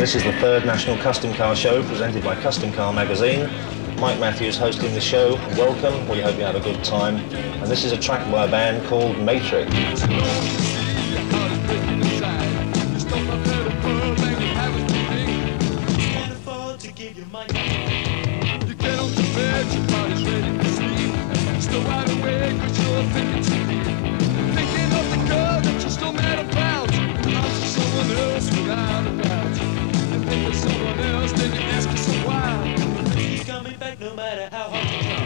This is the third National Custom Car Show presented by Custom Car Magazine. Mike Matthews hosting the show. Welcome, we hope you have a good time. And this is a track by a band called Matrix. No matter how hard you try.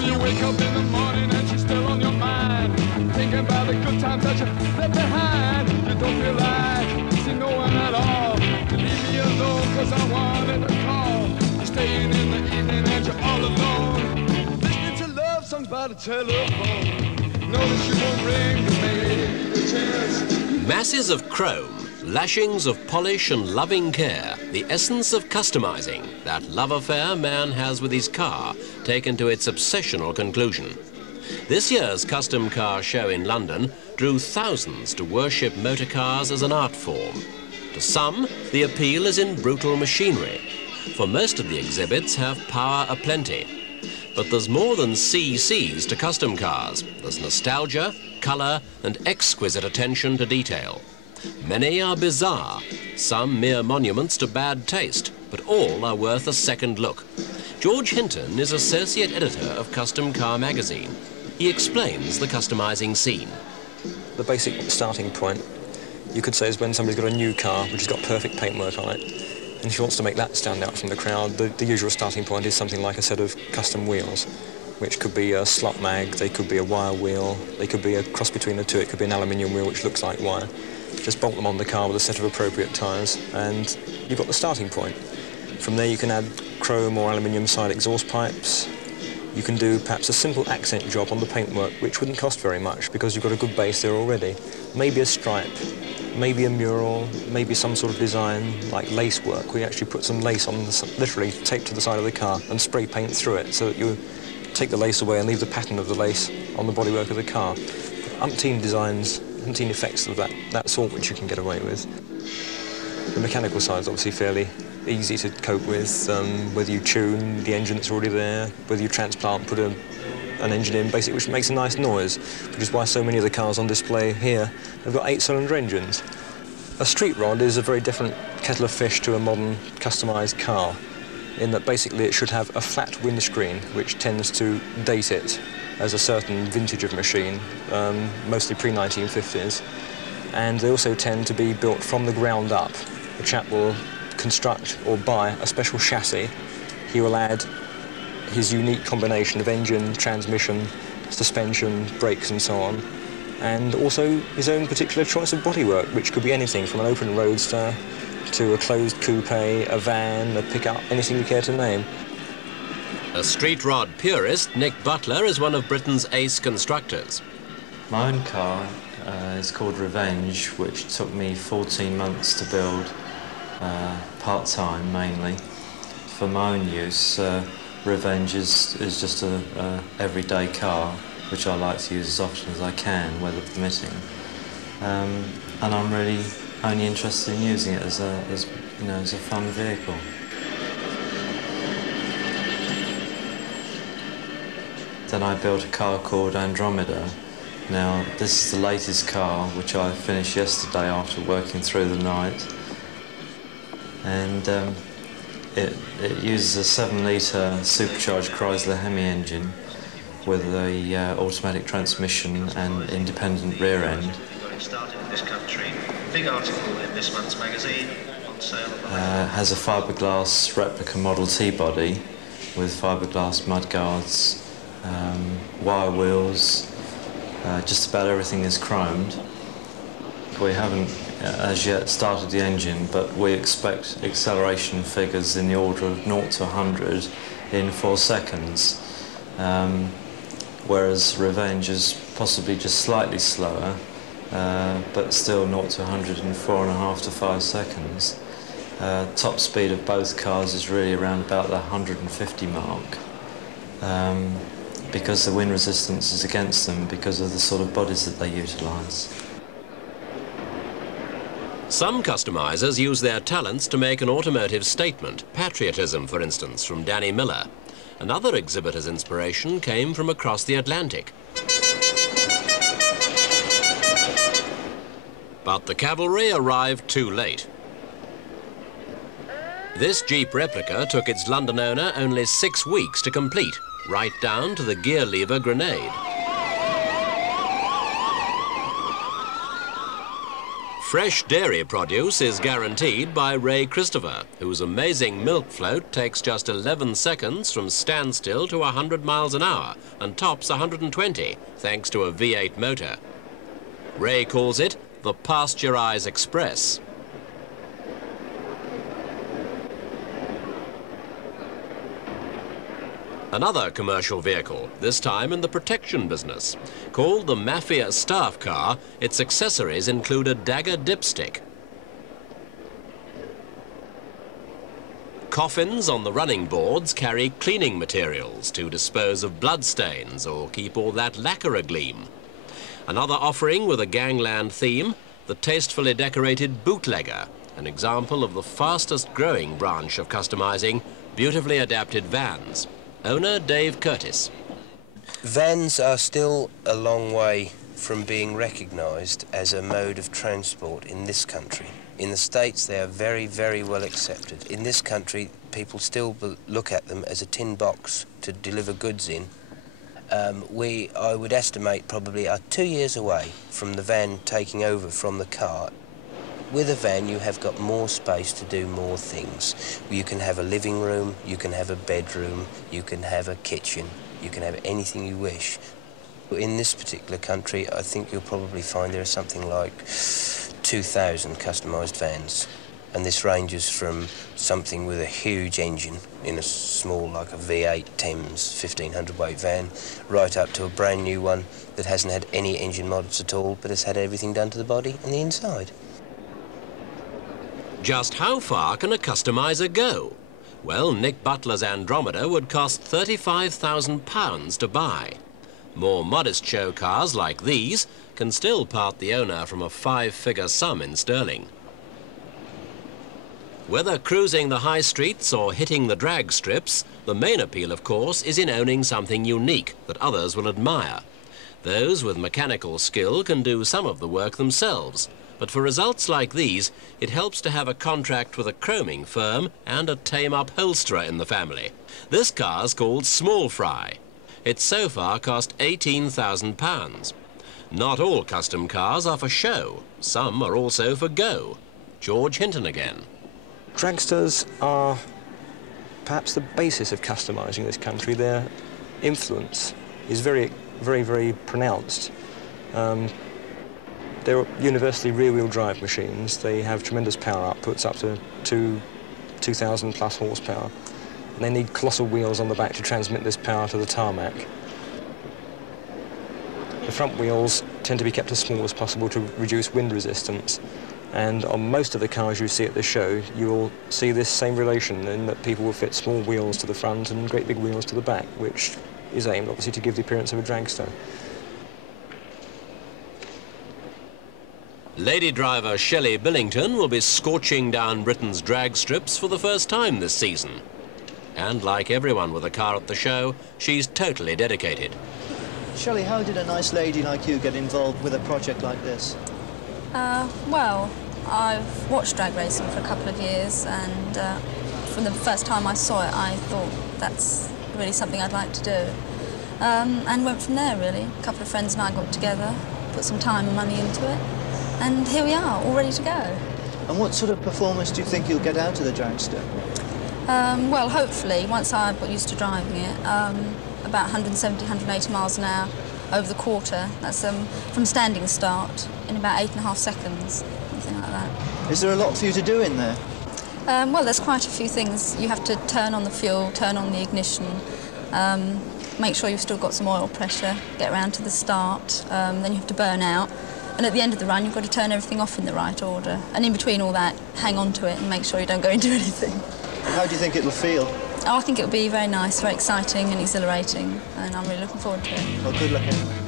You wake up in the morning and she's still on your mind, thinking about the good times that you left behind. You don't feel like seeing no one at all. You leave me alone cause I wanted a call. You're staying in the evening and you're all alone, listening to love songs by the telephone. Masses of chrome, lashings of polish and loving care, the essence of customizing, that love affair man has with his car, taken to its obsessional conclusion. This year's Custom Car Show in London drew thousands to worship motor cars as an art form. To some, the appeal is in brutal machinery, for most of the exhibits have power aplenty. But there's more than CCs to custom cars. There's nostalgia, colour and exquisite attention to detail. Many are bizarre, some mere monuments to bad taste, but all are worth a second look. George Hinton is Associate Editor of Custom Car Magazine. He explains the customising scene. The basic starting point, you could say, is when somebody's got a new car which has got perfect paintwork on it. And if he wants to make that stand out from the crowd, the usual starting point is something like a set of custom wheels, which could be a slot mag, they could be a wire wheel, they could be a cross between the two, it could be an aluminium wheel which looks like wire. Just bolt them on the car with a set of appropriate tyres, and you've got the starting point. From there you can add chrome or aluminium side exhaust pipes. You can do perhaps a simple accent job on the paintwork, which wouldn't cost very much because you've got a good base there already. Maybe a stripe, maybe a mural, maybe some sort of design like lace work. We actually put some lace on, literally taped to the side of the car and spray paint through it so that you take the lace away and leave the pattern of the lace on the bodywork of the car. Umpteen designs, umpteen effects of that sort which you can get away with. The mechanical side is obviously fairly easy to cope with, whether you tune the engine that's already there, whether you transplant, put an engine in, basically, which makes a nice noise, which is why so many of the cars on display here have got 8-cylinder engines. A street rod is a very different kettle of fish to a modern customised car, in that basically it should have a flat windscreen, which tends to date it as a certain vintage of machine, mostly pre-1950s, and they also tend to be built from the ground up. The chap will construct or buy a special chassis. He will add his unique combination of engine, transmission, suspension, brakes and so on, and also his own particular choice of bodywork, which could be anything from an open roadster to a closed coupe, a van, a pickup, anything you care to name. A street rod purist, Nick Butler is one of Britain's ace constructors. My own car is called Revenge, which took me 14 months to build, part-time mainly. For my own use, Revenge is just a everyday car, which I like to use as often as I can, weather permitting. And I'm really only interested in using it as a fun vehicle. Then I built a car called Andromeda. Now, this is the latest car, which I finished yesterday after working through the night. And it uses a 7-litre supercharged Chrysler Hemi engine with a automatic transmission and independent rear end. Started in this country. Big article in this month's magazine on sale. Has a fiberglass replica Model T body with fiberglass mudguards, wire wheels. Just about everything is chromed. We haven't as yet started the engine, but we expect acceleration figures in the order of 0 to 100 in 4 seconds, whereas Revenge is possibly just slightly slower, but still 0 to 100 in 4.5 to 5 seconds. Top speed of both cars is really around about the 150 mark, because the wind resistance is against them because of the sort of bodies that they utilise. Some customisers use their talents to make an automotive statement, patriotism for instance, from Danny Miller. Another exhibitor's inspiration came from across the Atlantic. But the cavalry arrived too late. This Jeep replica took its London owner only 6 weeks to complete, right down to the gear lever grenade. Fresh dairy produce is guaranteed by Ray Christopher, whose amazing milk float takes just 11 seconds from standstill to 100 miles an hour and tops 120, thanks to a V8 motor. Ray calls it the Pasteurize Express. Another commercial vehicle, this time in the protection business. Called the Mafia Staff Car, its accessories include a dagger dipstick. Coffins on the running boards carry cleaning materials to dispose of bloodstains or keep all that lacquer agleam. Another offering with a gangland theme, the tastefully decorated bootlegger, an example of the fastest growing branch of customising, beautifully adapted vans. Owner Dave Curtis. Vans are still a long way from being recognised as a mode of transport in this country. In the States they are very, very well accepted. In this country people still look at them as a tin box to deliver goods in. I would estimate, probably are 2 years away from the van taking over from the car. With a van, you have got more space to do more things. You can have a living room, you can have a bedroom, you can have a kitchen, you can have anything you wish. In this particular country, I think you'll probably find there are something like 2,000 customised vans. And this ranges from something with a huge engine in a small, like a V8 Thames 1500 weight van, right up to a brand new one that hasn't had any engine mods at all, but has had everything done to the body and the inside. Just how far can a customiser go? Well, Nick Butler's Andromeda would cost £35,000 to buy. More modest show cars like these can still part the owner from a 5-figure sum in sterling. Whether cruising the high streets or hitting the drag strips, the main appeal, of course, is in owning something unique that others will admire. Those with mechanical skill can do some of the work themselves. But for results like these, it helps to have a contract with a chroming firm and a tame upholsterer in the family. This car's called Small Fry. It's so far cost £18,000. Not all custom cars are for show. Some are also for go. George Hinton again. Dragsters are perhaps the basis of customising this country. Their influence is very, very, very pronounced. They're universally rear-wheel drive machines. They have tremendous power outputs, up to 2,000 plus horsepower. And they need colossal wheels on the back to transmit this power to the tarmac. The front wheels tend to be kept as small as possible to reduce wind resistance. And on most of the cars you see at the show, you will see this same relation in that people will fit small wheels to the front and great big wheels to the back, which is aimed, obviously, to give the appearance of a dragster. Lady driver Shelley Billington will be scorching down Britain's drag strips for the first time this season. And like everyone with a car at the show, she's totally dedicated. Shelley, how did a nice lady like you get involved with a project like this? Well, I've watched drag racing for a couple of years, and from the first time I saw it, I thought that's really something I'd like to do. And went from there, really. A couple of friends and I got together, put some time and money into it. And here we are, all ready to go. And what sort of performance do you think you'll get out of the Dragster? Well, hopefully, once I've got used to driving it, about 170, 180 miles an hour over the quarter. That's from standing start in about 8.5 seconds, something like that. Is there a lot for you to do in there? Well, there's quite a few things. You have to turn on the fuel, turn on the ignition, make sure you've still got some oil pressure, get around to the start, then you have to burn out. And at the end of the run, you've got to turn everything off in the right order. And in between all that, hang on to it and make sure you don't go into anything. How do you think it'll feel? Oh, I think it'll be very nice, very exciting and exhilarating, and I'm really looking forward to it. Well, good luck.